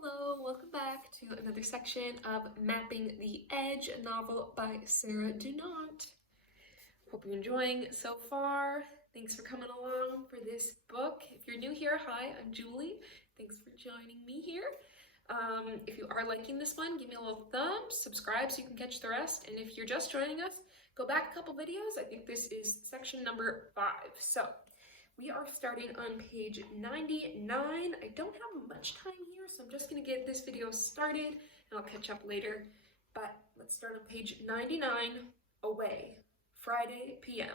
Hello, welcome back to another section of Mapping the Edge, a novel by Sarah Dunant. Hope you're enjoying so far. Thanks for coming along for this book. If you're new here, hi, I'm Julie. Thanks for joining me here. If you are liking this one, give me a little thumb, subscribe so you can catch the rest. And if you're just joining us, go back a couple videos. I think this is section number 5. So we are starting on page 99. I don't have much time here, so I'm just going to get this video started and I'll catch up later. But let's start on page 99, Away, Friday p.m.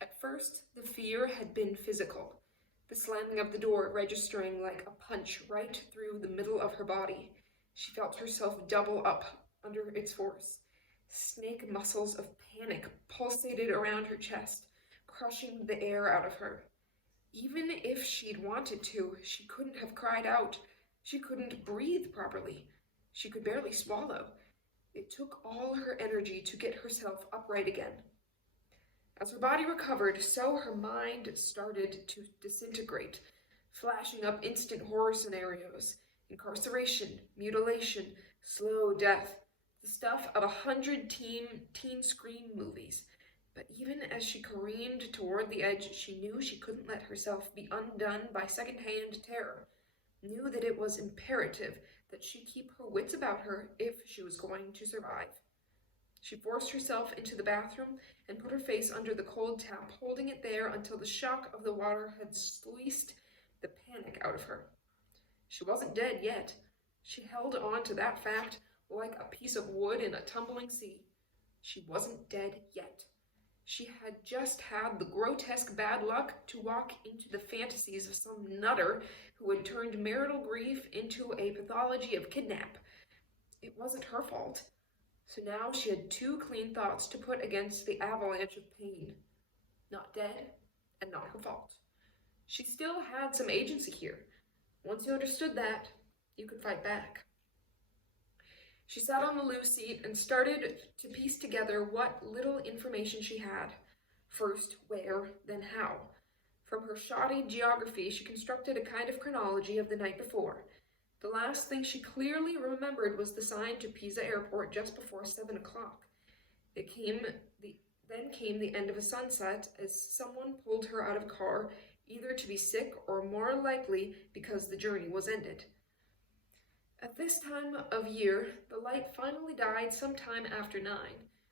At first, the fear had been physical, the slamming of the door registering like a punch right through the middle of her body. She felt herself double up under its force. Snake muscles of panic pulsated around her chest, crushing the air out of her. Even if she'd wanted to, she couldn't have cried out. She couldn't breathe properly. She could barely swallow. It took all her energy to get herself upright again. As her body recovered, so her mind started to disintegrate, flashing up instant horror scenarios, incarceration, mutilation, slow death, the stuff of 100 teen scream movies. But even as she careened toward the edge, she knew she couldn't let herself be undone by second-hand terror, knew that it was imperative that she keep her wits about her if she was going to survive. She forced herself into the bathroom and put her face under the cold tap, holding it there until the shock of the water had sluiced the panic out of her. She wasn't dead yet. She held on to that fact like a piece of wood in a tumbling sea. She wasn't dead yet. She had just had the grotesque bad luck to walk into the fantasies of some nutter who had turned marital grief into a pathology of kidnap. It wasn't her fault. So now she had 2 clean thoughts to put against the avalanche of pain. Not dead, and not her fault. She still had some agency here. Once you understood that, you could fight back. She sat on the loo seat and started to piece together what little information she had. First, where, then how. From her shoddy geography, she constructed a kind of chronology of the night before. The last thing she clearly remembered was the sign to Pisa Airport just before 7 o'clock. Then came the end of a sunset as someone pulled her out of a car, either to be sick or more likely because the journey was ended. At this time of year, the light finally died sometime after 9,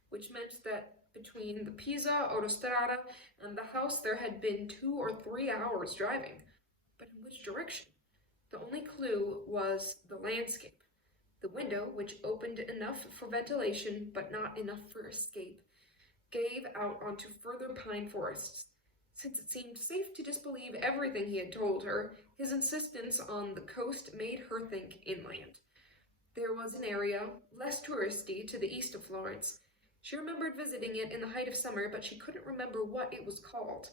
which meant that between the Pisa Autostrada and the house there had been 2 or 3 hours driving. But in which direction? The only clue was the landscape. The window, which opened enough for ventilation but not enough for escape, gave out onto further pine forests. Since it seemed safe to disbelieve everything he had told her, his insistence on the coast made her think inland. There was an area, less touristy, to the east of Florence. She remembered visiting it in the height of summer, but she couldn't remember what it was called.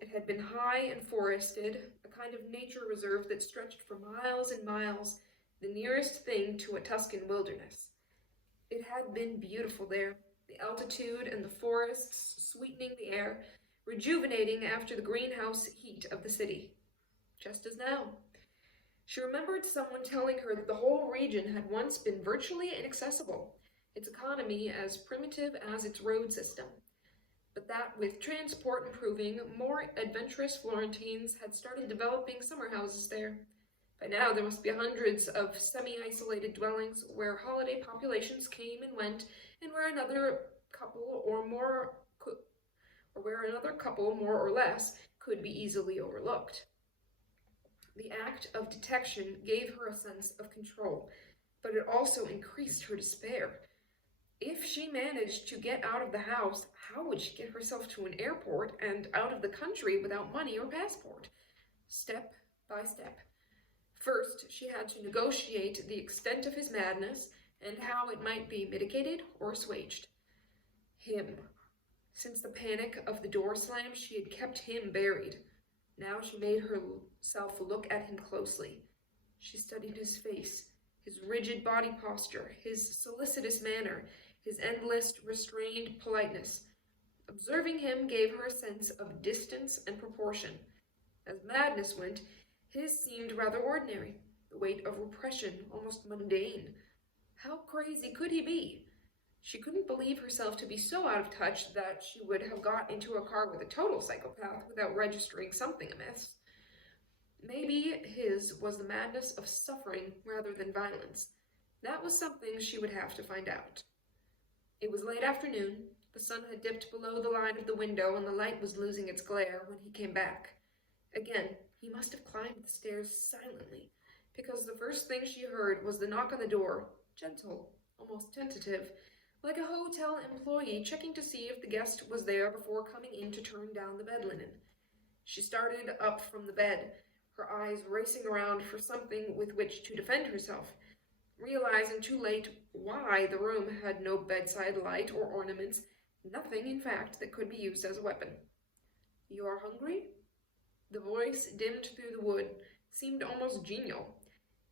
It had been high and forested, a kind of nature reserve that stretched for miles and miles, the nearest thing to a Tuscan wilderness. It had been beautiful there, the altitude and the forests sweetening the air, rejuvenating after the greenhouse heat of the city. Just as now. She remembered someone telling her that the whole region had once been virtually inaccessible, its economy as primitive as its road system, but that with transport improving, more adventurous Florentines had started developing summer houses there. By now there must be hundreds of semi-isolated dwellings where holiday populations came and went, and where another couple more or less could be easily overlooked. The act of detection gave her a sense of control, but it also increased her despair. If she managed to get out of the house, how would she get herself to an airport and out of the country without money or passport? Step by step. First, she had to negotiate the extent of his madness and how it might be mitigated or assuaged. Him. Since the panic of the door slam, she had kept him buried. Now she made herself look at him closely. She studied his face, his rigid body posture, his solicitous manner, his endless, restrained politeness. Observing him gave her a sense of distance and proportion. As madness went, his seemed rather ordinary. the weight of repression, almost mundane. How crazy could he be? She couldn't believe herself to be so out of touch that she would have got into a car with a total psychopath without registering something amiss. Maybe his was the madness of suffering rather than violence. That was something she would have to find out. It was late afternoon. The sun had dipped below the line of the window and the light was losing its glare when he came back. Again, he must have climbed the stairs silently, because the first thing she heard was the knock on the door, gentle, almost tentative, like a hotel employee checking to see if the guest was there before coming in to turn down the bed linen. She started up from the bed, her eyes racing around for something with which to defend herself, realizing too late why the room had no bedside light or ornaments, nothing, in fact, that could be used as a weapon. "You are hungry?" The voice, dimmed through the wood, seemed almost genial.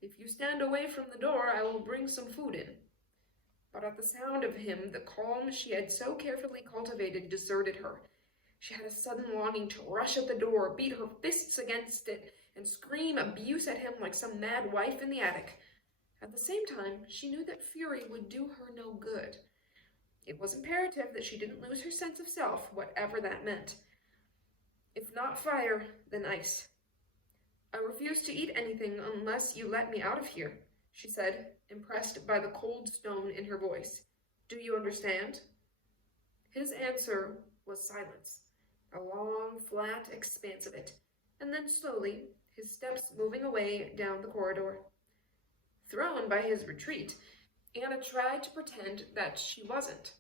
"If you stand away from the door, I will bring some food in." But at the sound of him, the calm she had so carefully cultivated deserted her. She had a sudden longing to rush at the door, beat her fists against it, and scream abuse at him like some mad wife in the attic. At the same time, she knew that fury would do her no good. It was imperative that she didn't lose her sense of self, whatever that meant. "If not fire, then ice." "I refuse to eat anything unless you let me out of here," she said, impressed by the cold stone in her voice. "Do you understand?" His answer was silence, a long, flat expanse of it, and then slowly, his steps moving away down the corridor. Thrown by his retreat, Anna tried to pretend that she wasn't.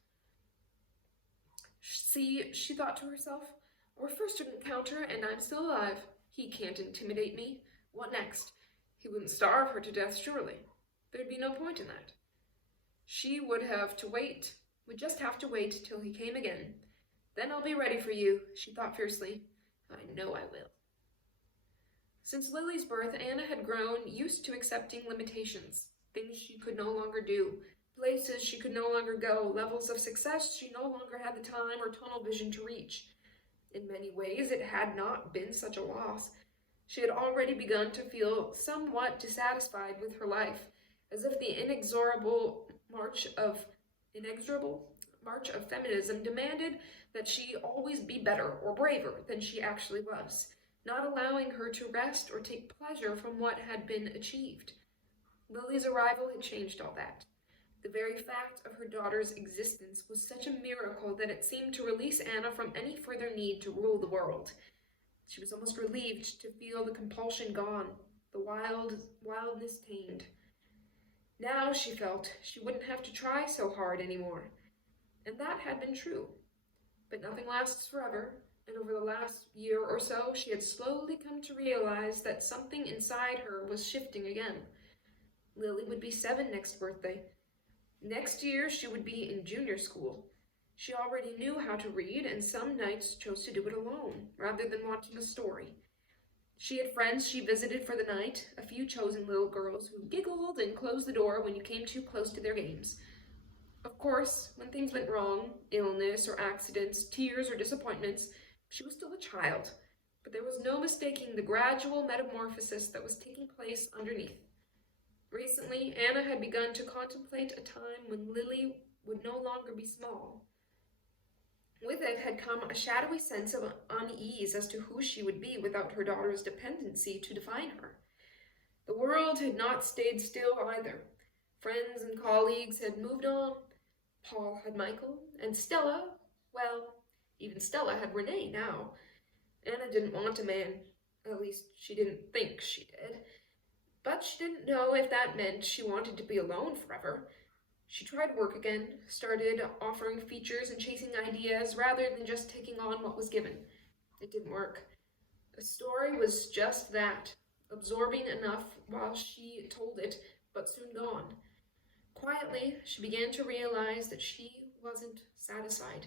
"See," she thought to herself, "our first encounter and I'm still alive. He can't intimidate me. What next? He wouldn't starve her to death, surely. There'd be no point in that." She would just have to wait till he came again. "Then I'll be ready for you," she thought fiercely. "I know I will." Since Lily's birth, Anna had grown used to accepting limitations, things she could no longer do, places she could no longer go, levels of success she no longer had the time or tunnel vision to reach. In many ways, it had not been such a loss. She had already begun to feel somewhat dissatisfied with her life, as if the inexorable march of feminism demanded that she always be better or braver than she actually was, not allowing her to rest or take pleasure from what had been achieved. Lily's arrival had changed all that. The very fact of her daughter's existence was such a miracle that it seemed to release Anna from any further need to rule the world. She was almost relieved to feel the compulsion gone, the wildness tamed. Now she felt she wouldn't have to try so hard anymore, and that had been true. But nothing lasts forever, and over the last year or so she had slowly come to realize that something inside her was shifting again. Lily would be 7 next birthday. Next year she would be in junior school. She already knew how to read, and some nights chose to do it alone, rather than watching a story. She had friends she visited for the night, a few chosen little girls who giggled and closed the door when you came too close to their games. Of course, when things went wrong, illness or accidents, tears or disappointments, she was still a child, but there was no mistaking the gradual metamorphosis that was taking place underneath. Recently, Anna had begun to contemplate a time when Lily would no longer be small. With it had come a shadowy sense of unease as to who she would be without her daughter's dependency to define her. The world had not stayed still either. Friends and colleagues had moved on. Paul had Michael, and Stella, well, even Stella had Renee now. Anna didn't want a man. At least, she didn't think she did. But she didn't know if that meant she wanted to be alone forever. She tried work again, started offering features and chasing ideas rather than just taking on what was given. It didn't work. The story was just that, absorbing enough while she told it, but soon gone. Quietly, she began to realize that she wasn't satisfied.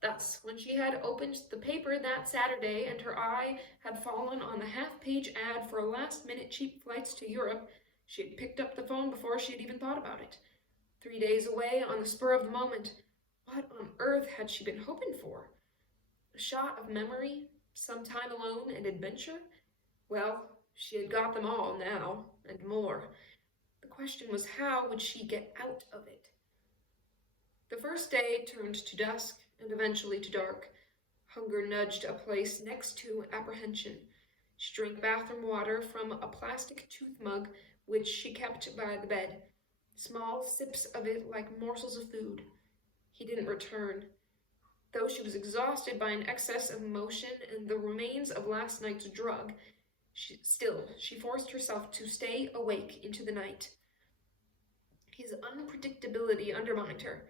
Thus, when she had opened the paper that Saturday and her eye had fallen on the half-page ad for last-minute cheap flights to Europe, she had picked up the phone before she had even thought about it. 3 days away, on the spur of the moment, what on earth had she been hoping for? A shot of memory, some time alone and adventure? Well, She had got them all now, and more. The question was, how would she get out of it? The first day turned to dusk, and eventually to dark. Hunger nudged a place next to apprehension. She drank bathroom water from a plastic tooth mug which she kept by the bed, small sips of it like morsels of food. He didn't return. Though she was exhausted by an excess of emotion and the remains of last night's drug, she forced herself to stay awake into the night. His unpredictability undermined her.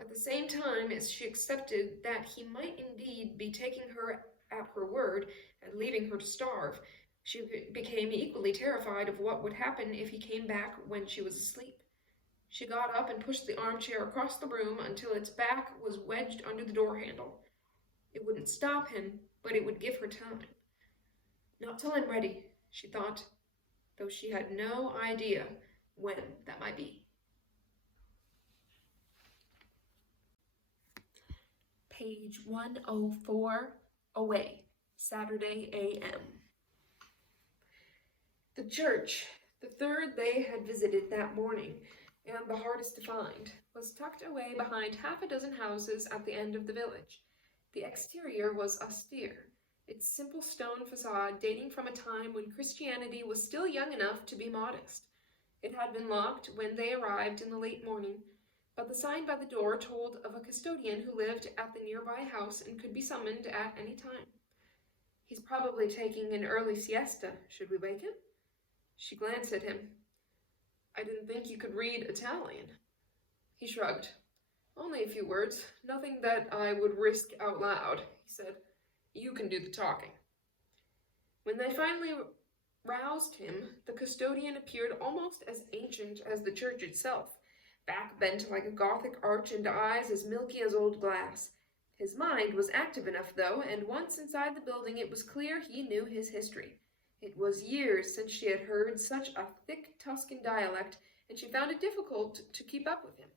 At the same time as she accepted that he might indeed be taking her at her word and leaving her to starve, she became equally terrified of what would happen if he came back when she was asleep. She got up and pushed the armchair across the room until its back was wedged under the door handle. It wouldn't stop him, but it would give her time. Not till I'm ready, she thought, though she had no idea when that might be. Page 104, Away, Saturday a.m. The church, the third they had visited that morning, and the hardest to find, was tucked away behind half a dozen houses at the end of the village. The exterior was austere, its simple stone facade dating from a time when Christianity was still young enough to be modest. It had been locked when they arrived in the late morning, but the sign by the door told of a custodian who lived at the nearby house and could be summoned at any time. He's probably taking an early siesta. Should we wake him? She glanced at him. I didn't think you could read Italian. He shrugged. Only a few words, nothing that I would risk out loud, he said. You can do the talking. When they finally roused him, the custodian appeared almost as ancient as the church itself, back bent like a Gothic arch and eyes as milky as old glass. His mind was active enough, though, and once inside the building it was clear he knew his history. It was years since she had heard such a thick Tuscan dialect, and she found it difficult to keep up with him.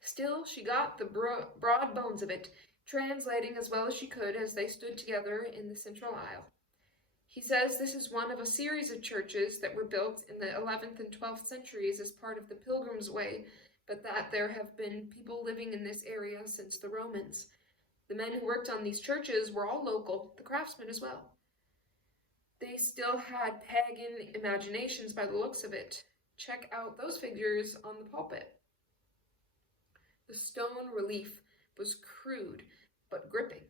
Still, she got the broad bones of it, translating as well as she could as they stood together in the central aisle. He says this is one of a series of churches that were built in the 11th and 12th centuries as part of the Pilgrim's Way, but that there have been people living in this area since the Romans. The men who worked on these churches were all local, the craftsmen as well. They still had pagan imaginations by the looks of it. Check out those figures on the pulpit. The stone relief was crude, but gripping.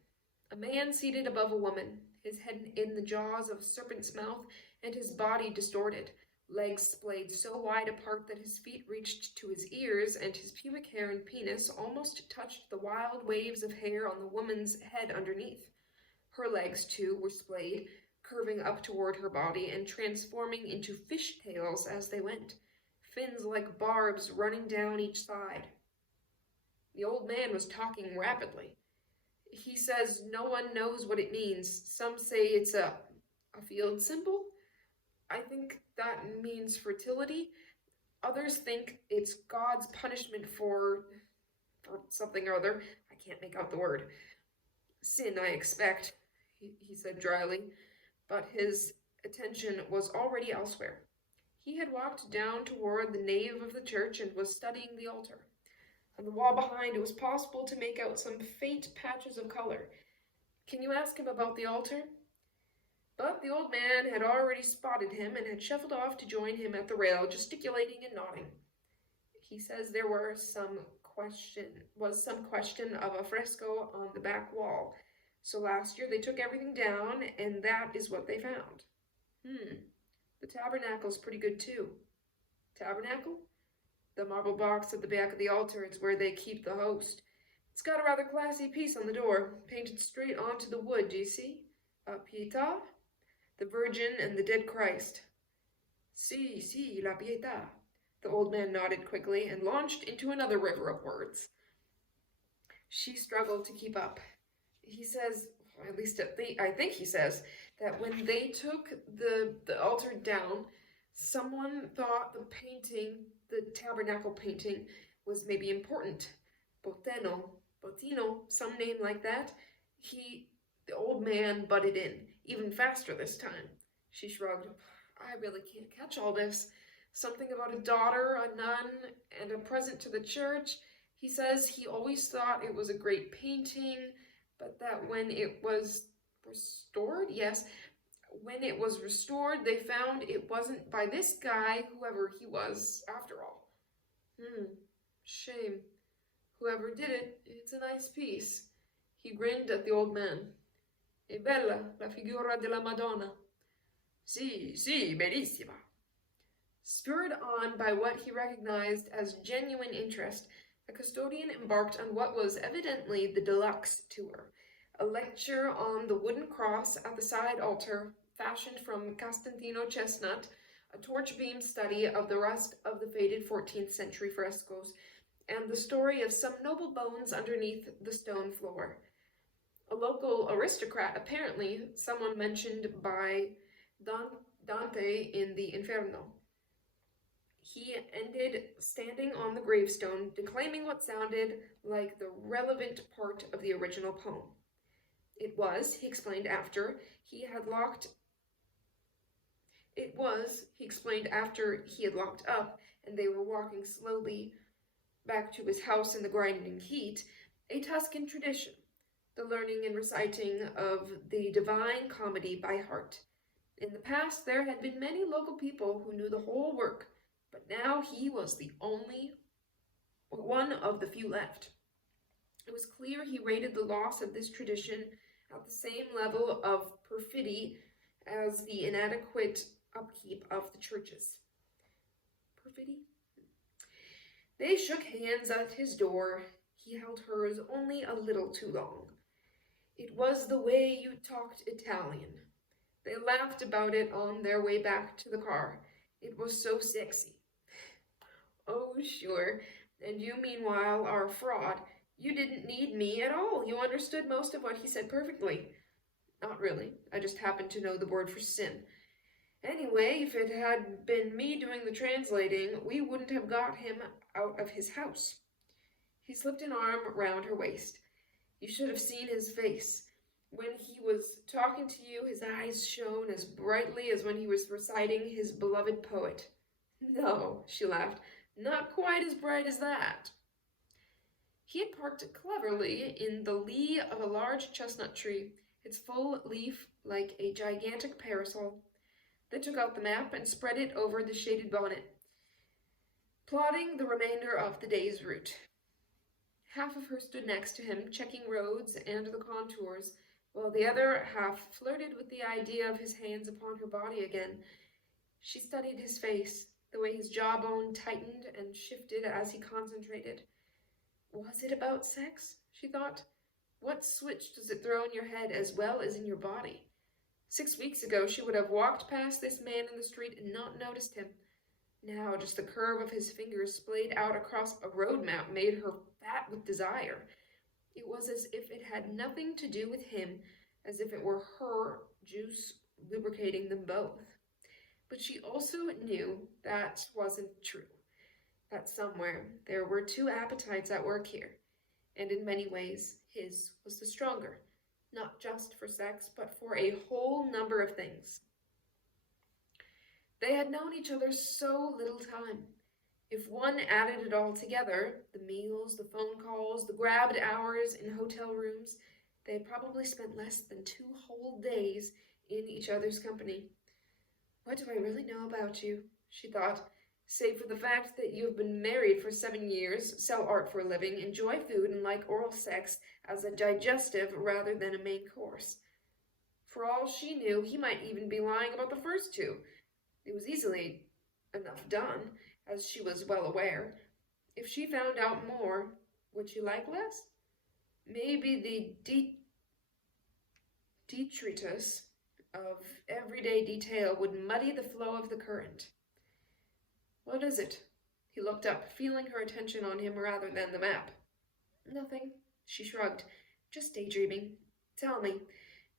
A man seated above a woman, his head in the jaws of a serpent's mouth, and his body distorted, legs splayed so wide apart that his feet reached to his ears, and his pubic hair and penis almost touched the wild waves of hair on the woman's head underneath. Her legs, too, were splayed, curving up toward her body and transforming into fishtails as they went, fins like barbs running down each side. The old man was talking rapidly. He says no one knows what it means. Some say it's a field symbol. I think that means fertility. Others think it's God's punishment for something or other. I can't make out the word. Sin, I expect, he said dryly, but his attention was already elsewhere. He had walked down toward the nave of the church and was studying the altar. On the wall behind, it was possible to make out some faint patches of color. Can you ask him about the altar? But the old man had already spotted him and had shuffled off to join him at the rail, gesticulating and nodding. He says there was some question of a fresco on the back wall. So last year they took everything down, and that is what they found. The tabernacle's pretty good too. Tabernacle? The marble box at the back of the altar is where they keep the host. It's got a rather classy piece on the door, painted straight onto the wood, do you see? Pietà? The Virgin and the dead Christ. Si, la pietà. The old man nodded quickly and launched into another river of words. She struggled to keep up. He says, or at least I think he says, that when they took the altar down, someone thought the tabernacle painting, was maybe important. Bottino, some name like that. The old man butted in, even faster this time. She shrugged. I really can't catch all this. Something about a daughter, a nun, and a present to the church. He says he always thought it was a great painting, but that when it was restored, yes, when it was restored, they found it wasn't by this guy, whoever he was, after all. Shame. Whoever did it, it's a nice piece. He grinned at the old man. È bella la figura della Madonna. Sì, sì, bellissima. Spurred on by what he recognized as genuine interest, the custodian embarked on what was evidently the deluxe tour, a lecture on the wooden cross at the side altar, fashioned from Castantino chestnut, a torch-beam study of the rest of the faded 14th century frescoes, and the story of some noble bones underneath the stone floor. A local aristocrat, apparently, someone mentioned by Dante in the Inferno. He ended standing on the gravestone, declaiming what sounded like the relevant part of the original poem. It was, he explained after he had locked up and they were walking slowly back to his house in the grinding heat, a Tuscan tradition, the learning and reciting of the Divine Comedy by heart. In the past, there had been many local people who knew the whole work, but now he was the only one of the few left. It was clear he rated the loss of this tradition at the same level of perfidy as the inadequate upkeep of the churches. Perfidy? They shook hands at his door. He held hers only a little too long. It was the way you talked Italian. They laughed about it on their way back to the car. It was so sexy. Oh, sure. And you, meanwhile, are a fraud. You didn't need me at all. You understood most of what he said perfectly. Not really. I just happened to know the word for sin. Anyway, if it had been me doing the translating, we wouldn't have got him out of his house. He slipped an arm round her waist. You should have seen his face. When he was talking to you, his eyes shone as brightly as when he was reciting his beloved poet. No, she laughed, not quite as bright as that. He had parked cleverly in the lee of a large chestnut tree, its full leaf like a gigantic parasol. They took out the map and spread it over the shaded bonnet, plotting the remainder of the day's route. Half of her stood next to him, checking roads and the contours, while the other half flirted with the idea of his hands upon her body again. She studied his face, the way his jawbone tightened and shifted as he concentrated. Was it about sex? She thought. What switch does it throw in your head as well as in your body? 6 weeks ago, she would have walked past this man in the street and not noticed him. Now, just the curve of his fingers splayed out across a road map made her fat with desire. It was as if it had nothing to do with him, as if it were her juice lubricating them both. But she also knew that wasn't true, that somewhere there were two appetites at work here, and in many ways his was the stronger, not just for sex, but for a whole number of things. They had known each other so little time. If one added it all together, the meals, the phone calls, the grabbed hours in hotel rooms, they had probably spent less than 2 whole days in each other's company. What do I really know about you? She thought, save for the fact that you have been married for 7 years, sell art for a living, enjoy food, and like oral sex as a digestive rather than a main course. For all she knew, he might even be lying about the first 2. It was easily enough done, as she was well aware. If she found out more, would she like less? Maybe the detritus of everyday detail would muddy the flow of the current. What is it? He looked up, feeling her attention on him rather than the map. Nothing, she shrugged. Just daydreaming. Tell me,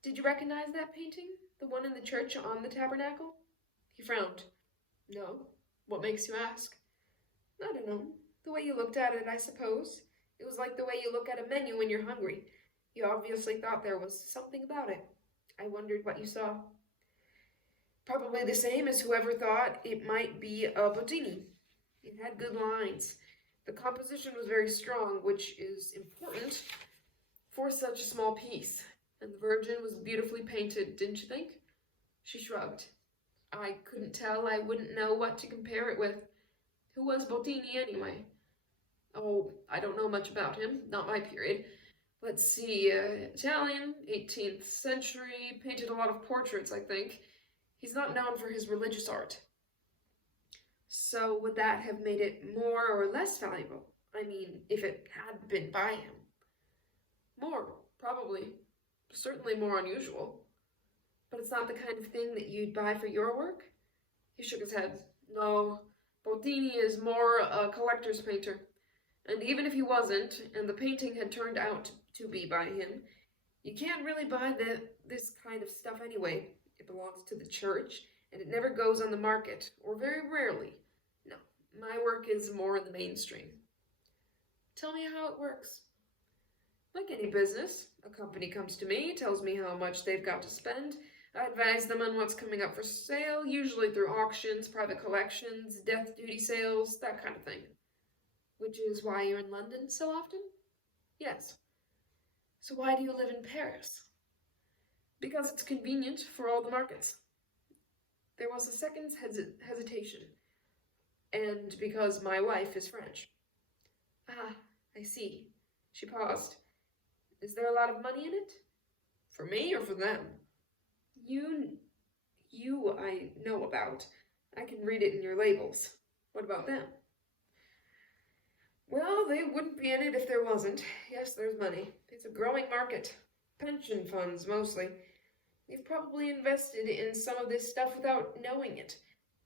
did you recognize that painting? The one in the church on the tabernacle? He frowned. No. What makes you ask? I don't know. The way you looked at it, I suppose. It was like the way you look at a menu when you're hungry. You obviously thought there was something about it. I wondered what you saw. Probably the same as whoever thought it might be a Bottini. It had good lines. The composition was very strong, which is important for such a small piece. And the Virgin was beautifully painted, didn't you think? She shrugged. I couldn't tell. I wouldn't know what to compare it with. Who was Bottini anyway? Oh, I don't know much about him. Not my period. Let's see. Italian, 18th century. Painted a lot of portraits, I think. He's not known for his religious art. So would that have made it more or less valuable? I mean, if it had been by him. More, probably. Certainly more unusual. But it's not the kind of thing that you'd buy for your work? He shook his head. No, Bottini is more a collector's painter. And even if he wasn't, and the painting had turned out to be by him, you can't really buy this kind of stuff anyway. It belongs to the church, and it never goes on the market, or very rarely. No, my work is more in the mainstream. Tell me how it works. Like any business, a company comes to me, tells me how much they've got to spend. I advise them on what's coming up for sale, usually through auctions, private collections, death duty sales, that kind of thing. Which is why you're in London so often? Yes. So why do you live in Paris? Because it's convenient for all the markets. There was a second's hesitation. And because my wife is French. Ah, I see. She paused. Is there a lot of money in it? For me or for them? You I know about. I can read it in your labels. What about them? Well, they wouldn't be in it if there wasn't. Yes, there's money. It's a growing market. Pension funds, mostly. You've probably invested in some of this stuff without knowing it.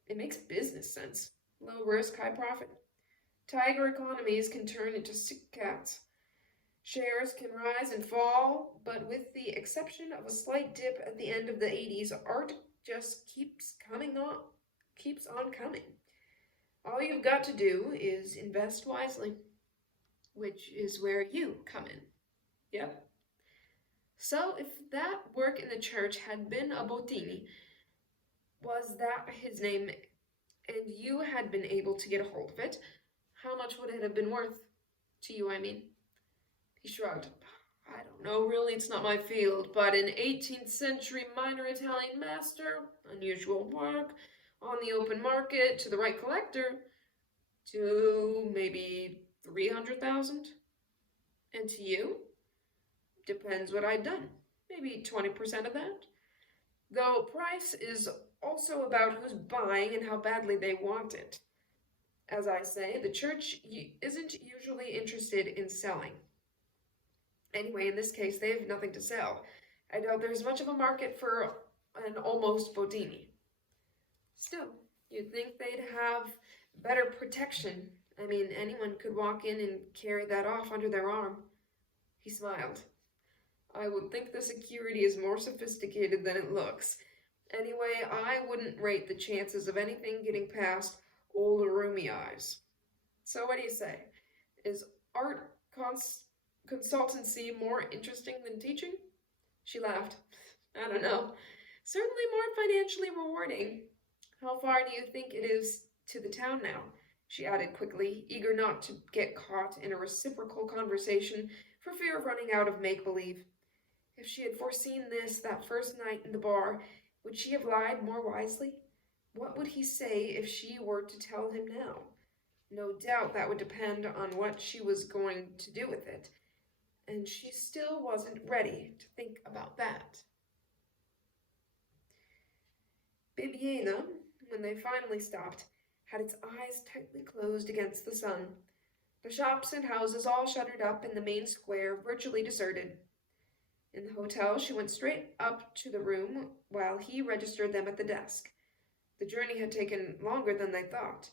It makes business sense. Low risk, high profit. Tiger economies can turn into sick cats. Shares can rise and fall, but with the exception of a slight dip at the end of the 80s, art just keeps on coming. All you've got to do is invest wisely, which is where you come in. Yep. So if that work in the church had been a Bottini, was that his name, and you had been able to get a hold of it, how much would it have been worth? To you, I mean. He shrugged. I don't know, really, it's not my field, but an 18th century minor Italian master, unusual work, on the open market, to the right collector, to maybe 300,000. And to you? Depends what I'd done. Maybe 20% of that. Though price is also about who's buying and how badly they want it. As I say, the church isn't usually interested in selling. Anyway, in this case, they have nothing to sell. I doubt there's much of a market for an almost Bottini. Still, you'd think they'd have better protection. I mean, anyone could walk in and carry that off under their arm. He smiled. I would think the security is more sophisticated than it looks. Anyway, I wouldn't rate the chances of anything getting past old roomy eyes. So what do you say? Is art consultancy more interesting than teaching? She laughed. I don't know. Certainly more financially rewarding. How far do you think it is to the town now? She added quickly, eager not to get caught in a reciprocal conversation for fear of running out of make-believe. If she had foreseen this that first night in the bar, would she have lied more wisely? What would he say if she were to tell him now? No doubt that would depend on what she was going to do with it, and she still wasn't ready to think about that. Bibiena, when they finally stopped, had its eyes tightly closed against the sun. The shops and houses all shuttered up and the main square virtually deserted. In the hotel, she went straight up to the room while he registered them at the desk. The journey had taken longer than they thought,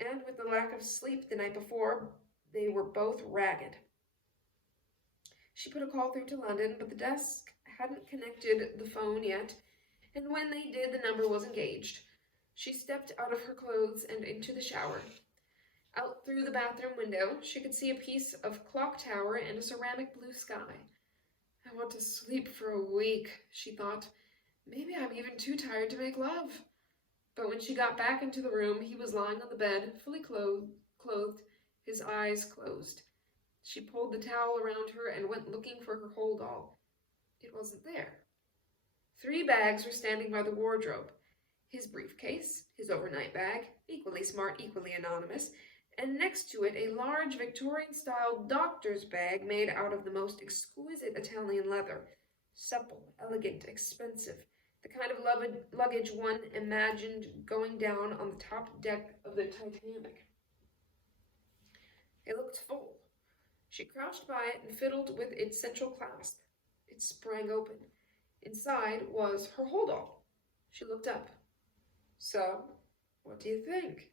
and with the lack of sleep the night before, they were both ragged. She put a call through to London, but the desk hadn't connected the phone yet, and when they did, the number was engaged. She stepped out of her clothes and into the shower. Out through the bathroom window, she could see a piece of clock tower and a ceramic blue sky. I want to sleep for a week, she thought. Maybe I'm even too tired to make love. But when she got back into the room, he was lying on the bed, fully clothed, his eyes closed. She pulled the towel around her and went looking for her hold all. It wasn't there. 3 bags were standing by the wardrobe. His briefcase, his overnight bag, equally smart, equally anonymous, and next to it a large Victorian-style doctor's bag made out of the most exquisite Italian leather. Supple, elegant, expensive, the kind of luggage one imagined going down on the top deck of the Titanic. It looked full. She crouched by it and fiddled with its central clasp. It sprang open. Inside was her hold-all. She looked up. So, what do you think?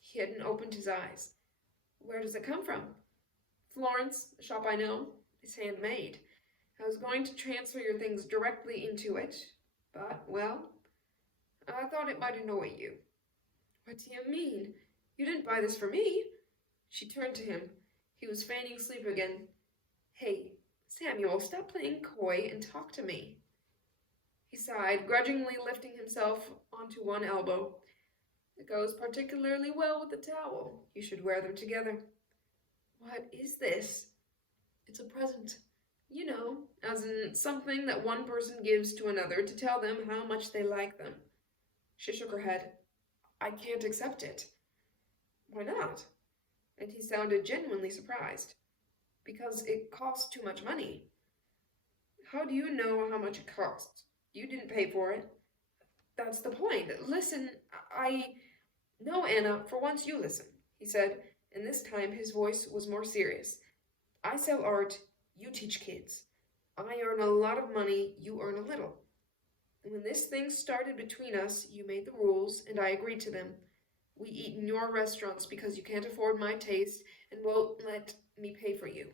He hadn't opened his eyes. Where does it come from? Florence, a shop I know. It's handmade. I was going to transfer your things directly into it, but, well, I thought it might annoy you. What do you mean? You didn't buy this for me. She turned to him. He was feigning sleep again. Hey, Samuel, stop playing coy and talk to me. He sighed, grudgingly lifting himself onto one elbow. It goes particularly well with the towel. You should wear them together. What is this? It's a present. You know, as in something that one person gives to another to tell them how much they like them. She shook her head. I can't accept it. Why not? And he sounded genuinely surprised. Because it costs too much money. How do you know how much it costs? You didn't pay for it. That's the point. Listen, No, Anna, for once you listen, he said, and this time his voice was more serious. I sell art, you teach kids. I earn a lot of money, you earn a little. And when this thing started between us, you made the rules, and I agreed to them. We eat in your restaurants because you can't afford my taste and won't let me pay for you.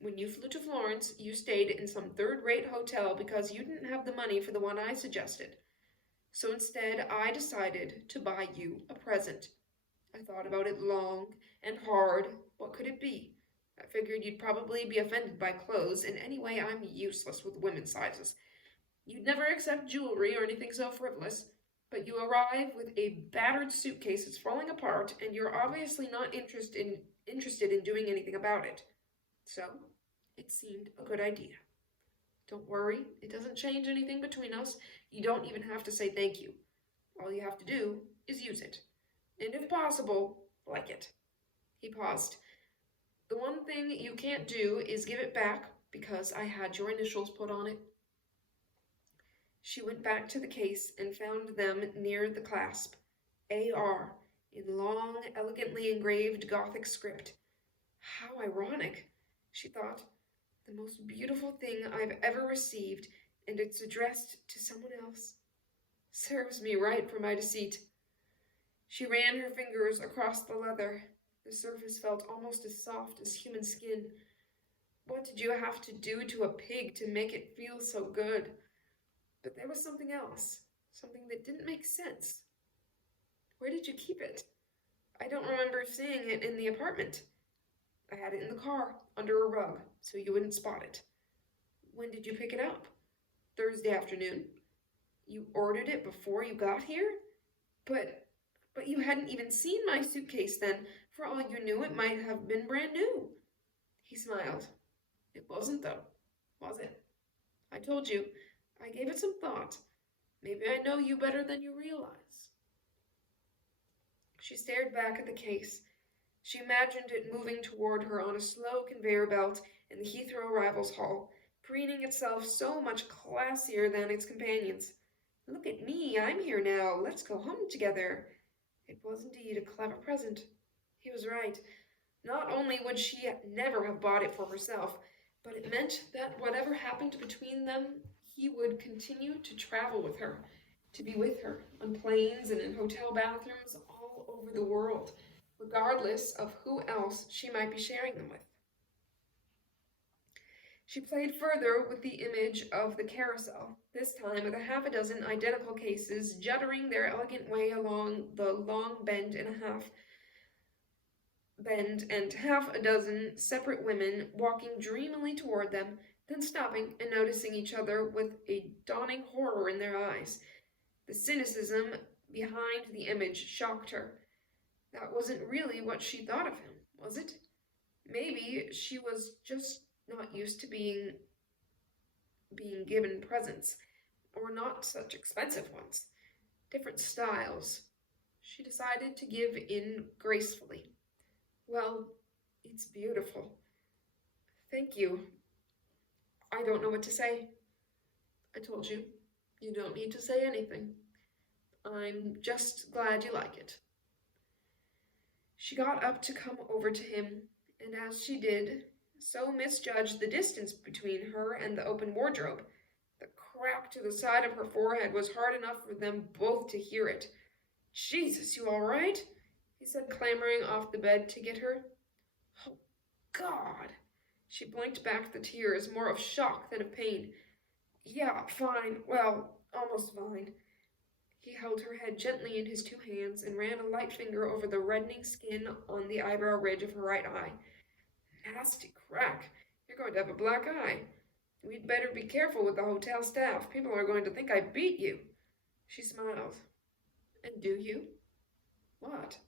When you flew to Florence, you stayed in some third-rate hotel because you didn't have the money for the one I suggested. So instead, I decided to buy you a present. I thought about it long and hard. What could it be? I figured you'd probably be offended by clothes, and anyway, I'm useless with women's sizes. You'd never accept jewelry or anything so frivolous, but you arrive with a battered suitcase that's falling apart, and you're obviously not interested in doing anything about it. So, it seemed a good idea. Don't worry, it doesn't change anything between us. You don't even have to say thank you. All you have to do is use it. And if possible, like it. He paused. The one thing you can't do is give it back because I had your initials put on it. She went back to the case and found them near the clasp. A.R. in long, elegantly engraved Gothic script. How ironic, she thought. The most beautiful thing I've ever received, and it's addressed to someone else. Serves me right for my deceit. She ran her fingers across the leather. The surface felt almost as soft as human skin. What did you have to do to a pig to make it feel so good? But there was something else, something that didn't make sense. Where did you keep it? I don't remember seeing it in the apartment. I had it in the car, under a rug, so you wouldn't spot it. When did you pick it up? Thursday afternoon. You ordered it before you got here? But you hadn't even seen my suitcase then. For all you knew, it might have been brand new. He smiled. It wasn't, though, was it? I told you, I gave it some thought. Maybe I know you better than you realize. She stared back at the case. She imagined it moving toward her on a slow conveyor belt in the Heathrow Arrivals Hall, preening itself so much classier than its companions. Look at me, I'm here now, let's go home together. It was indeed a clever present. He was right. Not only would she never have bought it for herself, but it meant that whatever happened between them, he would continue to travel with her, to be with her on planes and in hotel bathrooms all over the world, regardless of who else she might be sharing them with. She played further with the image of the carousel, this time with a half a dozen identical cases juddering their elegant way along the long bend and half a dozen separate women walking dreamily toward them, then stopping and noticing each other with a dawning horror in their eyes. The cynicism behind the image shocked her. That wasn't really what she thought of him, was it? Maybe she was just not used to being given presents, or not such expensive ones. Different styles. She decided to give in gracefully. Well, it's beautiful. Thank you. I don't know what to say. I told you, you don't need to say anything. I'm just glad you like it. She got up to come over to him, and as she did, so misjudged the distance between her and the open wardrobe. The crack to the side of her forehead was hard enough for them both to hear it. Jesus, you all right? He said, clambering off the bed to get her. Oh, God! She blinked back the tears, more of shock than of pain. Yeah, fine. Well, almost fine. He held her head gently in his two hands and ran a light finger over the reddening skin on the eyebrow ridge of her right eye. Nasty crack. You're going to have a black eye. We'd better be careful with the hotel staff. People are going to think I beat you. She smiled. And do you? What?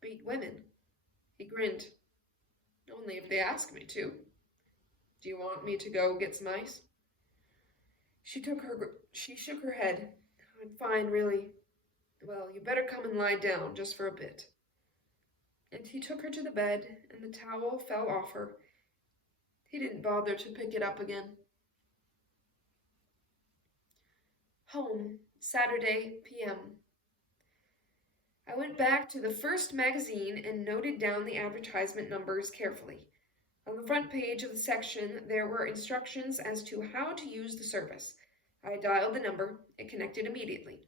Beat women. He grinned. Only if they ask me to. Do you want me to go get some ice? She shook her head. I'm fine, really. Well, you better come and lie down just for a bit. And he took her to the bed, and the towel fell off her. He didn't bother to pick it up again. Home, Saturday, p.m. I went back to the first magazine and noted down the advertisement numbers carefully. On the front page of the section, there were instructions as to how to use the service. I dialed the number. It connected immediately.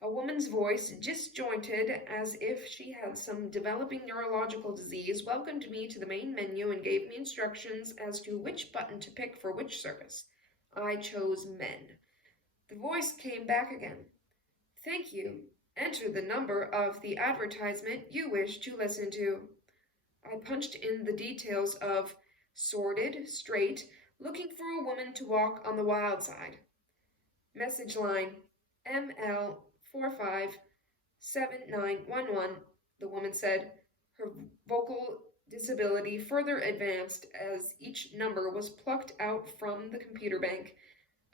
A woman's voice, disjointed as if she had some developing neurological disease, welcomed me to the main menu and gave me instructions as to which button to pick for which service. I chose men. The voice came back again. Thank you. Enter the number of the advertisement you wish to listen to. I punched in the details of sordid, straight, looking for a woman to walk on the wild side. Message line, ML457911, the woman said. Her vocal disability further advanced as each number was plucked out from the computer bank.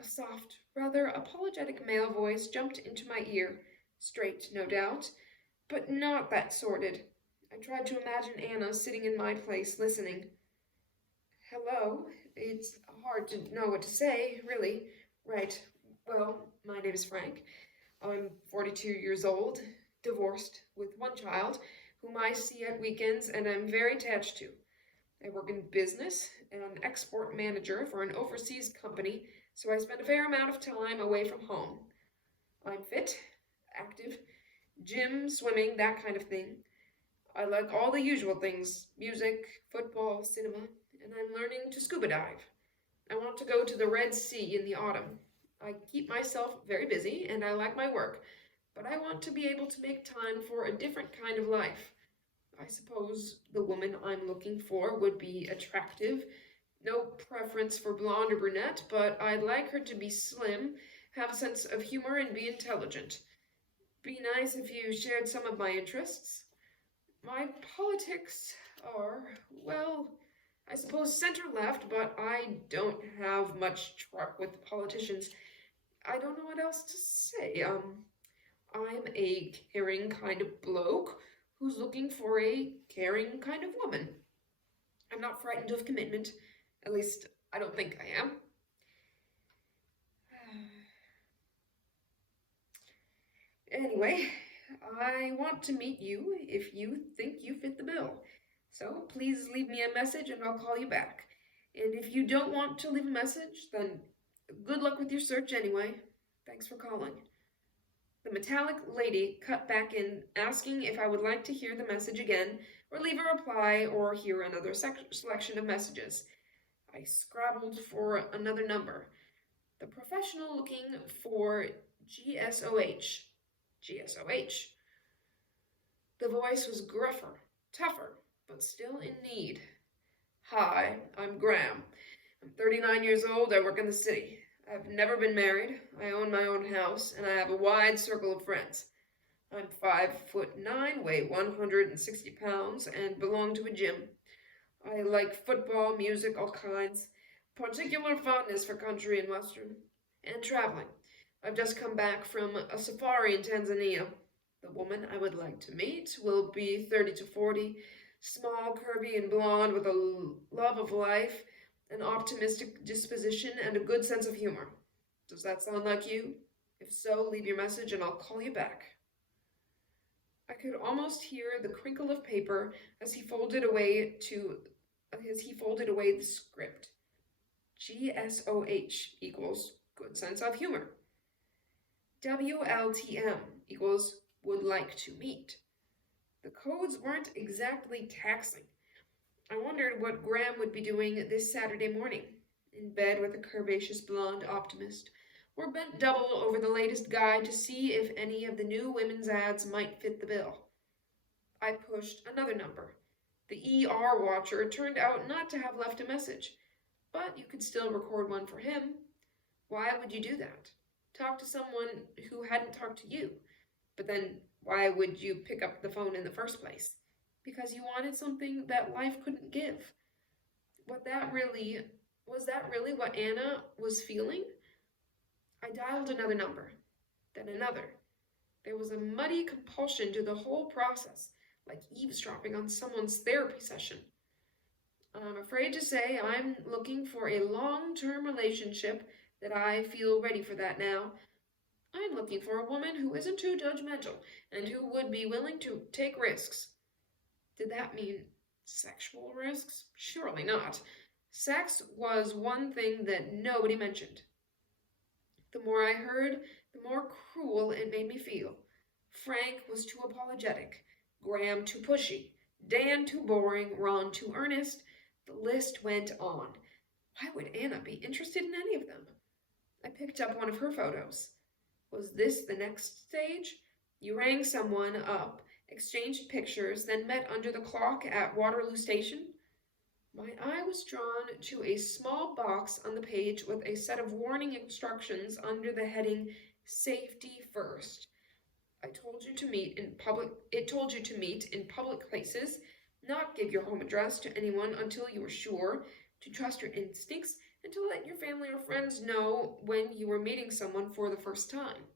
A soft, rather apologetic male voice jumped into my ear. Straight, no doubt, but not that sordid. I tried to imagine Anna sitting in my place, listening. Hello, it's hard to know what to say, really. Right, well, my name is Frank. I'm 42 years old, divorced, with one child, whom I see at weekends and I'm very attached to. I work in business and I'm an export manager for an overseas company, so I spend a fair amount of time away from home. I'm fit, active, gym, swimming, that kind of thing. I like all the usual things, music, football, cinema, and I'm learning to scuba dive. I want to go to the Red Sea in the autumn. I keep myself very busy and I like my work, but I want to be able to make time for a different kind of life. I suppose the woman I'm looking for would be attractive. No preference for blonde or brunette, but I'd like her to be slim, have a sense of humor, and be intelligent. Be nice if you shared some of my interests. My politics are, well, I suppose center-left, but I don't have much truck with politicians. I don't know what else to say. I'm a caring kind of bloke who's looking for a caring kind of woman. I'm not frightened of commitment. At least, I don't think I am. Anyway, I want to meet you if you think you fit the bill. So please leave me a message and I'll call you back. And if you don't want to leave a message, then good luck with your search anyway. Thanks for calling. The metallic lady cut back in, asking if I would like to hear the message again, or leave a reply, or hear another selection of messages. I scrabbled for another number. The professional looking for GSOH. GSOH. The voice was gruffer, tougher, but still in need. Hi, I'm Graham. I'm 39 years old, I work in the city. I've never been married, I own my own house, and I have a wide circle of friends. I'm 5'9", weigh 160 pounds, and belong to a gym. I like football, music, all kinds. Particular fondness for country and western. And traveling. I've just come back from a safari in Tanzania. The woman I would like to meet will be 30 to 40, small, curvy, and blonde with a love of life, an optimistic disposition, and a good sense of humor. Does that sound like you? If so, leave your message and I'll call you back. I could almost hear the crinkle of paper as he folded away the script. GSOH equals good sense of humor. WLTM equals would like to meet. The codes weren't exactly taxing. I wondered what Graham would be doing this Saturday morning, in bed with a curvaceous blonde optimist, or bent double over the latest guide to see if any of the new women's ads might fit the bill. I pushed another number. The ER watcher turned out not to have left a message, but you could still record one for him. Why would you do that? Talk to someone who hadn't talked to you. But then why would you pick up the phone in the first place? Because you wanted something that life couldn't give. Was that really what Anna was feeling? I dialed another number, then another. There was a muddy compulsion to the whole process, like eavesdropping on someone's therapy session. I'm afraid to say I'm looking for a long-term relationship that I feel ready for that now. I'm looking for a woman who isn't too judgmental and who would be willing to take risks. Did that mean sexual risks? Surely not. Sex was one thing that nobody mentioned. The more I heard, the more cruel it made me feel. Frank was too apologetic, Graham too pushy, Dan too boring, Ron too earnest. The list went on. Why would Anna be interested in any of them? I picked up one of her photos. Was this the next stage? You rang someone up, exchanged pictures, then met under the clock at Waterloo Station? My eye was drawn to a small box on the page with a set of warning instructions under the heading Safety First. It told you to meet in public places, not give your home address to anyone until you were sure, to trust your instincts, and to let your family or friends know when you were meeting someone for the first time.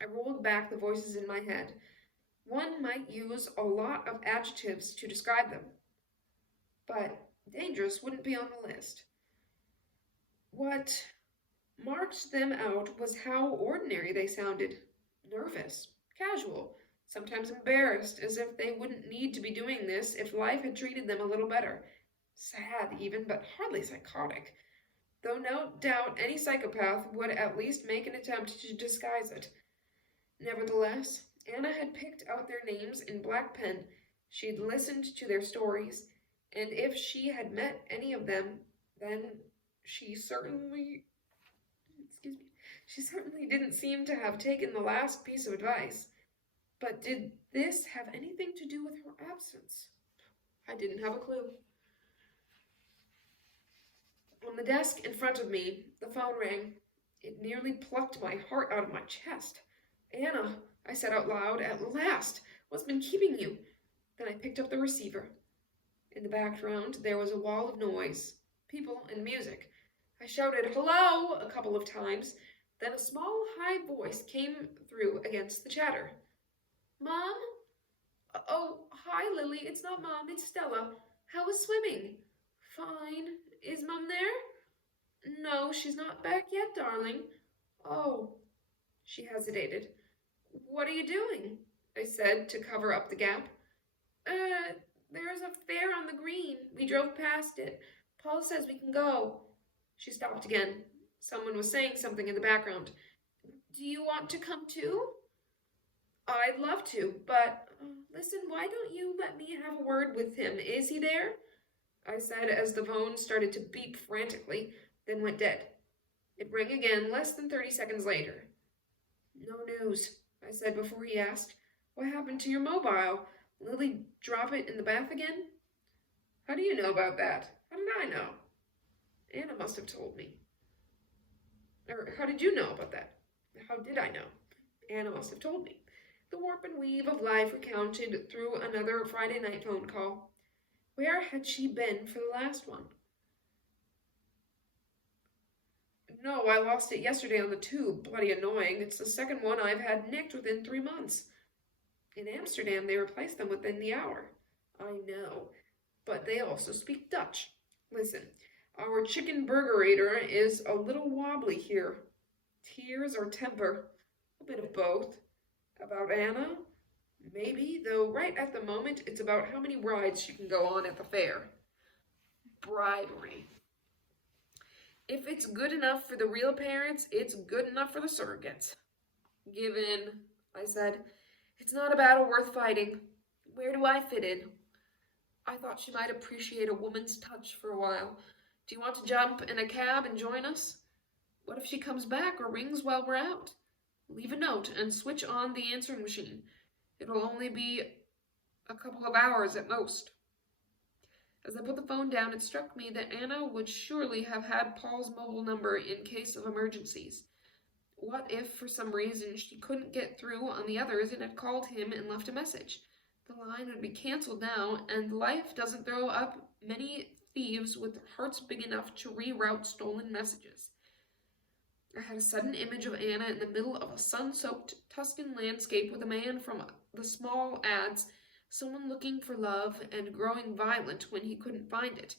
I rolled back the voices in my head. One might use a lot of adjectives to describe them, but dangerous wouldn't be on the list. What marked them out was how ordinary they sounded. Nervous, casual, sometimes embarrassed, as if they wouldn't need to be doing this if life had treated them a little better. Sad even, but hardly psychotic. Though no doubt any psychopath would at least make an attempt to disguise it. Nevertheless, Anna had picked out their names in black pen. She'd listened to their stories, and if she had met any of them, then she certainly didn't seem to have taken the last piece of advice. But did this have anything to do with her absence? I didn't have a clue. On the desk in front of me, the phone rang. It nearly plucked my heart out of my chest. Anna, I said out loud, at last, what's been keeping you? Then I picked up the receiver. In the background, there was a wall of noise, people and music. I shouted, "Hello," a couple of times. Then a small, high voice came through against the chatter. "Mom? Oh, hi, Lily. It's not Mom, it's Stella. How was swimming?" "Fine. Is Mom there?" "No, she's not back yet, darling." "Oh." She hesitated. "What are you doing?" I said to cover up the gap. There's a fair on the green. We drove past it. Paul says we can go." She stopped again. Someone was saying something in the background. "Do you want to come too?" "I'd love to, but listen, why don't you let me have a word with him? Is he there?" I said as the phone started to beep frantically, then went dead. It rang again less than 30 seconds later. "No news," I said before he asked. "What happened to your mobile? Lily drop it in the bath again?" "How do you know about that?" "How did I know?" Anna must have told me. Or how did you know about that? How did I know? Anna must have told me. The warp and weave of life recounted through another Friday night phone call. Where had she been for the last one? No, I lost it yesterday on the tube. Bloody annoying. It's the second one I've had nicked within 3 months. In Amsterdam, they replaced them within the hour. I know, but they also speak Dutch. Listen, our chicken burgerator is a little wobbly here. Tears or temper? A bit of both. About Anna? Maybe, though right at the moment it's about how many rides she can go on at the fair. Bribery. If it's good enough for the real parents, it's good enough for the surrogates. Given, I said, it's not a battle worth fighting. Where do I fit in? I thought she might appreciate a woman's touch for a while. Do you want to jump in a cab and join us? What if she comes back or rings while we're out? Leave a note and switch on the answering machine. It'll only be a couple of hours at most. As I put the phone down, it struck me that Anna would surely have had Paul's mobile number in case of emergencies. What if, for some reason, she couldn't get through on the others and had called him and left a message? The line would be cancelled now, and life doesn't throw up many thieves with hearts big enough to reroute stolen messages. I had a sudden image of Anna in the middle of a sun-soaked Tuscan landscape with a man from the small ads, someone looking for love and growing violent when he couldn't find it.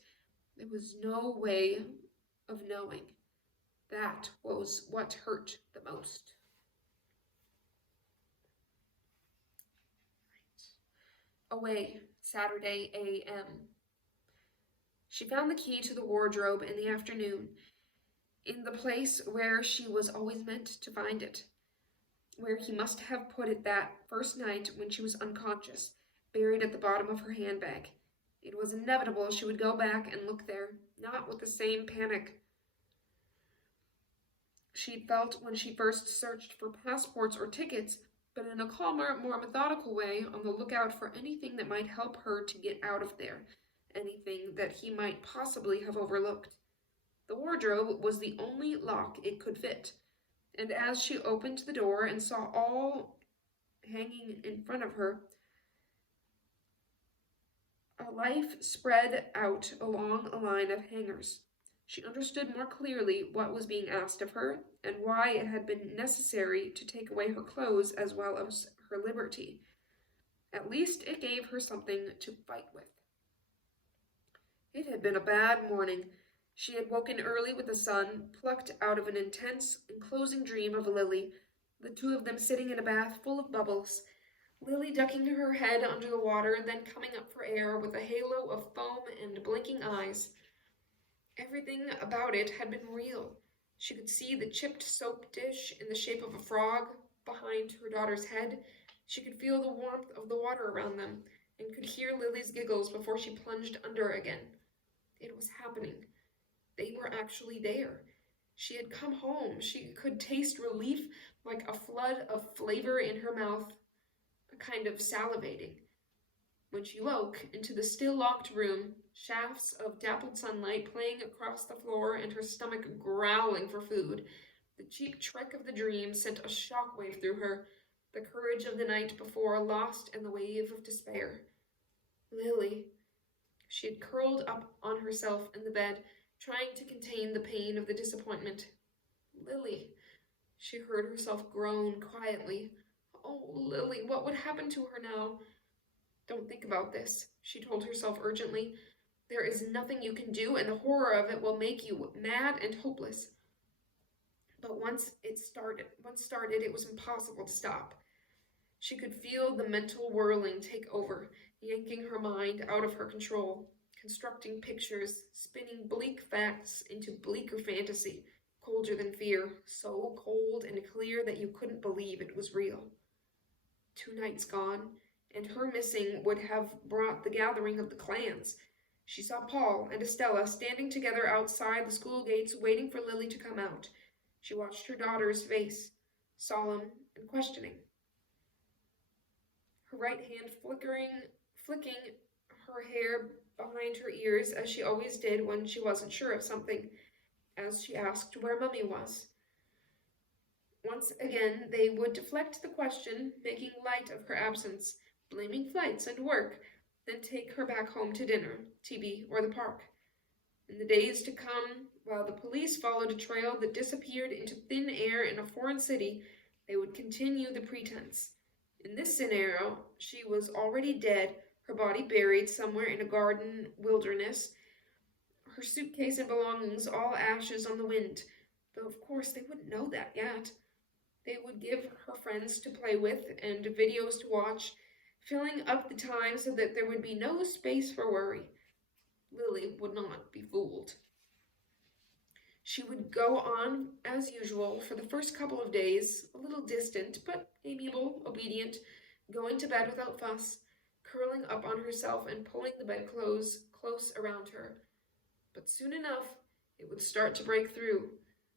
There was no way of knowing. That was what hurt the most. Away, Saturday a.m. She found the key to the wardrobe in the afternoon, in the place where she was always meant to find it, where he must have put it that first night when she was unconscious, buried at the bottom of her handbag. It was inevitable she would go back and look there, not with the same panic she'd felt when she first searched for passports or tickets, but in a calmer, more methodical way, on the lookout for anything that might help her to get out of there, anything that he might possibly have overlooked. The wardrobe was the only lock it could fit, and as she opened the door and saw all hanging in front of her, a life spread out along a line of hangers. She understood more clearly what was being asked of her, and why it had been necessary to take away her clothes as well as her liberty. At least it gave her something to fight with. It had been a bad morning. She had woken early with the sun, plucked out of an intense, enclosing dream of Lily, the two of them sitting in a bath full of bubbles, Lily ducking her head under the water, then coming up for air with a halo of foam and blinking eyes. Everything about it had been real. She could see the chipped soap dish in the shape of a frog behind her daughter's head. She could feel the warmth of the water around them, and could hear Lily's giggles before she plunged under again. It was happening. They were actually there. She had come home. She could taste relief like a flood of flavor in her mouth, a kind of salivating. When she woke into the still-locked room, shafts of dappled sunlight playing across the floor and her stomach growling for food, the cheap trick of the dream sent a shockwave through her, the courage of the night before lost in the wave of despair. Lily. She had curled up on herself in the bed, trying to contain the pain of the disappointment. Lily. She heard herself groan quietly. Oh, Lily, what would happen to her now? Don't think about this, she told herself urgently. There is nothing you can do, and the horror of it will make you mad and hopeless. But once started, it was impossible to stop. She could feel the mental whirling take over, yanking her mind out of her control, constructing pictures, spinning bleak facts into bleaker fantasy, colder than fear, so cold and clear that you couldn't believe it was real. 2 nights gone, and her missing would have brought the gathering of the clans. She saw Paul and Estella standing together outside the school gates waiting for Lily to come out. She watched her daughter's face, solemn and questioning, her right hand flicking her hair behind her ears as she always did when she wasn't sure of something. as she asked where Mummy was. Once again, they would deflect the question, making light of her absence, blaming flights and work, then take her back home to dinner, TV, or the park. In the days to come, while the police followed a trail that disappeared into thin air in a foreign city, they would continue the pretense. In this scenario, she was already dead, her body buried somewhere in a garden wilderness, her suitcase and belongings all ashes on the wind, though of course they wouldn't know that yet. They would give her friends to play with and videos to watch, filling up the time so that there would be no space for worry. Lily would not be fooled. She would go on as usual for the first couple of days, a little distant, but amiable, obedient, going to bed without fuss, curling up on herself and pulling the bedclothes close around her. But soon enough, it would start to break through.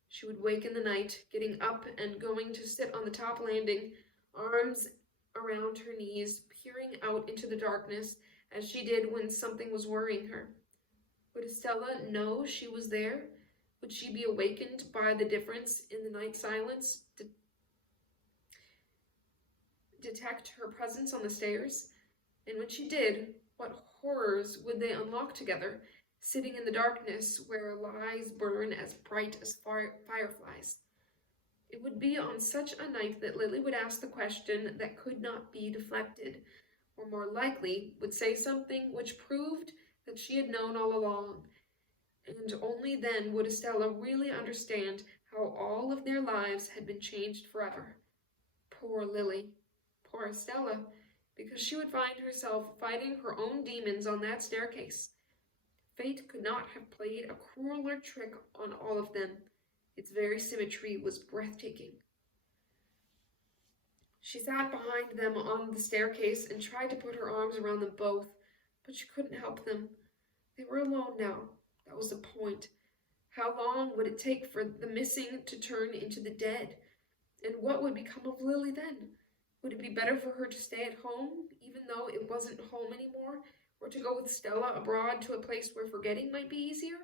She would wake in the night, getting up and going to sit on the top landing, arms around her knees, peering out into the darkness, as she did when something was worrying her. Would Estella know she was there? Would she be awakened by the difference in the night silence? Detect her presence on the stairs? And when she did, what horrors would they unlock together, sitting in the darkness where lies burn as bright as fireflies? It would be on such a night that Lily would ask the question that could not be deflected, or more likely would say something which proved that she had known all along, and only then would Estella really understand how all of their lives had been changed forever. Poor Lily, poor Estella, because she would find herself fighting her own demons on that staircase. Fate could not have played a crueler trick on all of them. Its very symmetry was breathtaking. She sat behind them on the staircase and tried to put her arms around them both, but she couldn't help them. They were alone now. That was the point. How long would it take for the missing to turn into the dead? And what would become of Lily then? Would it be better for her to stay at home, even though it wasn't home anymore, or to go with Stella abroad to a place where forgetting might be easier?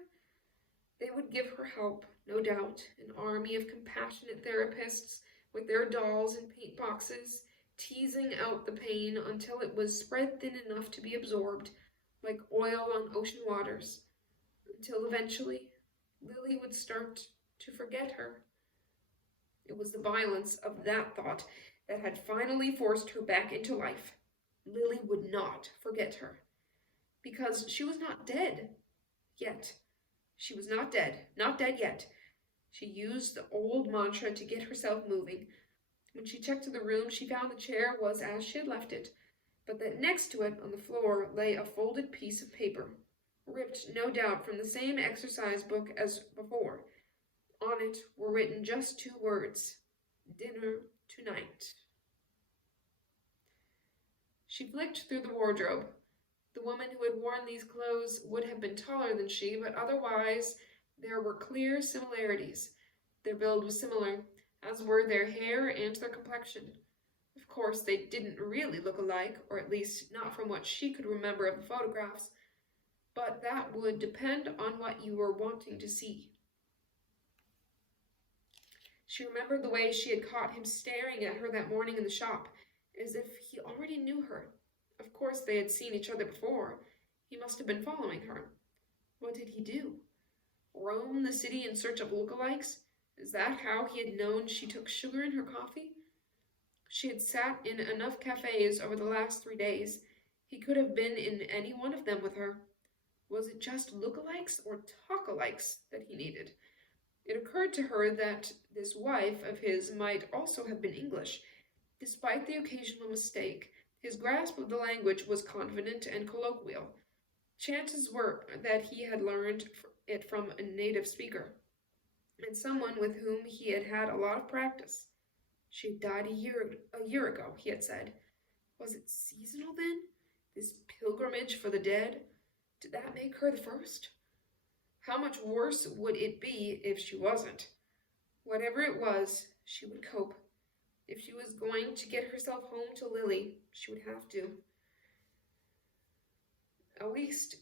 They would give her help, no doubt, an army of compassionate therapists with their dolls and paint boxes, teasing out the pain until it was spread thin enough to be absorbed, like oil on ocean waters, until eventually Lily would start to forget her. It was the violence of that thought that had finally forced her back into life. Lily would not forget her, because she was not dead yet. She was not dead yet. She used the old mantra to get herself moving. When she checked the room, she found the chair was as she had left it, but that next to it on the floor lay a folded piece of paper, ripped no doubt from the same exercise book as before. On it were written just 2 words: dinner tonight. She flicked through the wardrobe. The woman who had worn these clothes would have been taller than she, but otherwise there were clear similarities. Their build was similar, as were their hair and their complexion. Of course, they didn't really look alike, or at least not from what she could remember of the photographs, but that would depend on what you were wanting to see. She remembered the way she had caught him staring at her that morning in the shop, as if he already knew her. Of course, they had seen each other before. He must have been following her. What did he do? Roam the city in search of lookalikes? Is that how he had known she took sugar in her coffee? She had sat in enough cafes over the last 3 days. He could have been in any one of them with her. Was it just lookalikes or talkalikes that he needed? It occurred to her that this wife of his might also have been English. Despite the occasional mistake, his grasp of the language was confident and colloquial. Chances were that he had learned it from a native speaker, and someone with whom he had had a lot of practice. She had died a year ago, he had said. Was it seasonal then? This pilgrimage for the dead? Did that make her the first? How much worse would it be if she wasn't? Whatever it was, she would cope. If she was going to get herself home to Lily, she would have to. At least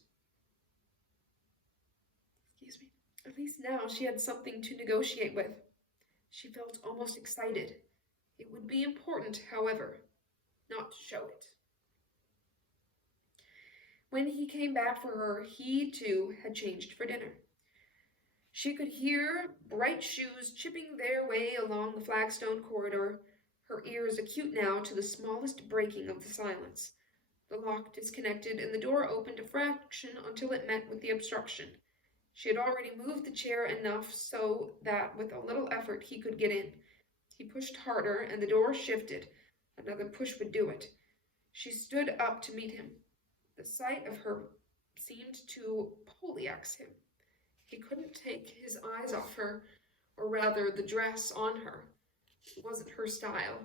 At least now she had something to negotiate with. She felt almost excited. It would be important, however, not to show it. When he came back for her, he too had changed for dinner. She could hear bright shoes chipping their way along the flagstone corridor, her ears acute now to the smallest breaking of the silence. The lock disconnected, and the door opened a fraction until it met with the obstruction. She had already moved the chair enough so that with a little effort he could get in. He pushed harder, and the door shifted. Another push would do it. She stood up to meet him. The sight of her seemed to poleaxe him. He couldn't take his eyes off her, or rather the dress on her. It wasn't her style,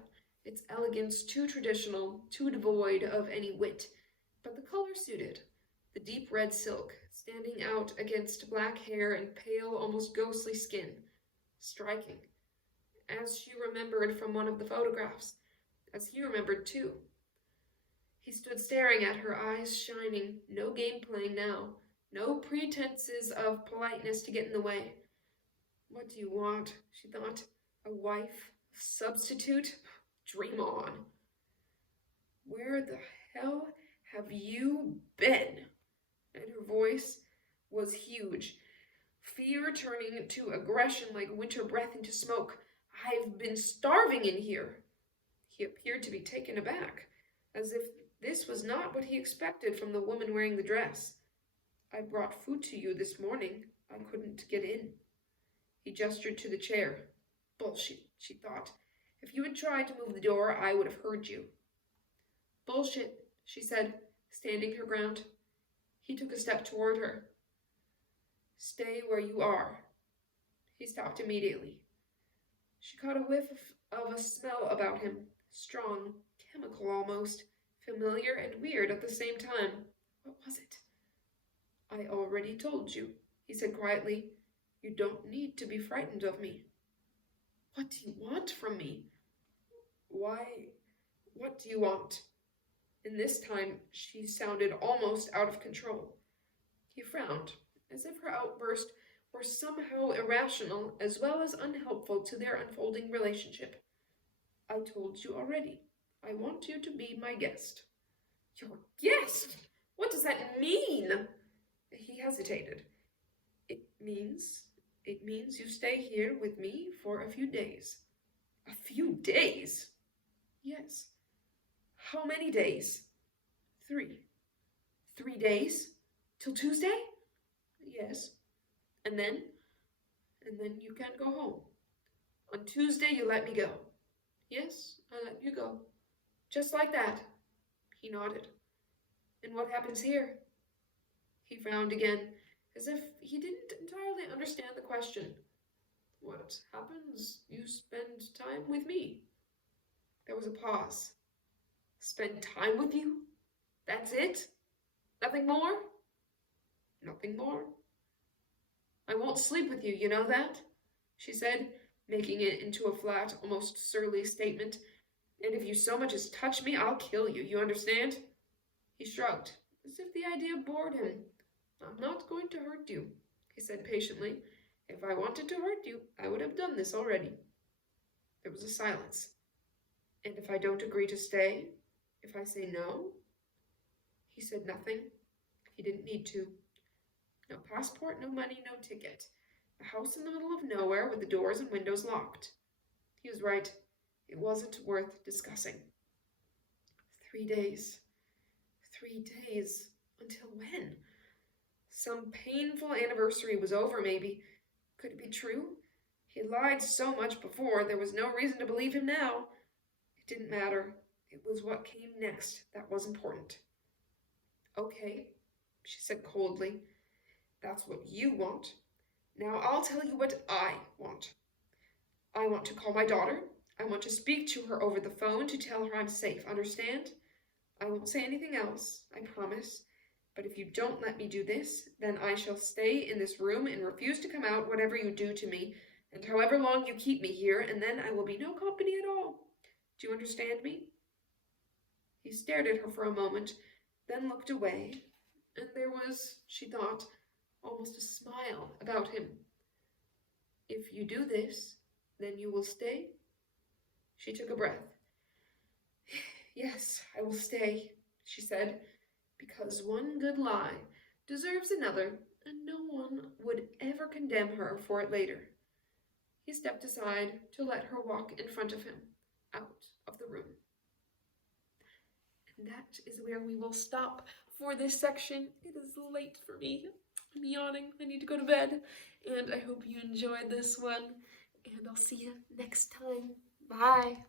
its elegance too traditional, too devoid of any wit, but the color suited. The deep red silk, standing out against black hair and pale, almost ghostly skin. Striking, as she remembered from one of the photographs, as he remembered too. He stood staring at her, eyes shining, no game playing now, no pretenses of politeness to get in the way. What do you want? She thought. A wife? A substitute? Dream on. Where the hell have you been? And her voice was huge, fear turning to aggression like winter breath into smoke. I've been starving in here. He appeared to be taken aback, as if this was not what he expected from the woman wearing the dress. I brought food to you this morning. I couldn't get in. He gestured to the chair. Bullshit, she thought. If you had tried to move the door, I would have heard you. Bullshit, she said, standing her ground. He took a step toward her. Stay where you are. He stopped immediately. She caught a whiff of a smell about him, strong, chemical almost, familiar and weird at the same time. What was it? I already told you, he said quietly. You don't need to be frightened of me. What do you want from me? Why, what do you want? And this time she sounded almost out of control. He frowned, as if her outburst were somehow irrational as well as unhelpful to their unfolding relationship. I told you already. I want you to be my guest. Your guest? What does that mean? He hesitated. It means you stay here with me for a few days. A few days? Yes. How many days? 3. 3 days? Till Tuesday? Yes. And then? And then you can go home. On Tuesday you let me go. Yes, I let you go. Just like that. He nodded. And what happens here? He frowned again, as if he didn't entirely understand the question. What happens? You spend time with me. There was a pause. Spend time with you? That's it? Nothing more? Nothing more. I won't sleep with you, you know that? She said, making it into a flat, almost surly statement. And if you so much as touch me, I'll kill you, you understand? He shrugged, as if the idea bored him. I'm not going to hurt you, he said patiently. If I wanted to hurt you, I would have done this already. There was a silence. And if I don't agree to stay? If I say no? He said nothing. He didn't need to. No passport, no money, no ticket. A house in the middle of nowhere with the doors and windows locked. He was right. It wasn't worth discussing. 3 days. 3 days. Until when? Some painful anniversary was over, maybe. Could it be true? He had lied so much before, there was no reason to believe him now. It didn't matter. It was what came next that was important. Okay, she said coldly. That's what you want. Now I'll tell you what I want. I want to call my daughter. I want to speak to her over the phone to tell her I'm safe, understand? I won't say anything else, I promise. But if you don't let me do this, then I shall stay in this room and refuse to come out whatever you do to me, and however long you keep me here, and then I will be no company at all. Do you understand me? He stared at her for a moment, then looked away, and there was, she thought, almost a smile about him, If you do this, then you will stay?" She took a breath. "Yes, I will stay," she said, "because one good lie deserves another, and no one would ever condemn her for it later." He stepped aside to let her walk in front of him, out of the room. And that is where we will stop for this section. It is late for me. I'm yawning. I need to go to bed. And I hope you enjoyed this one. And I'll see you next time. Bye.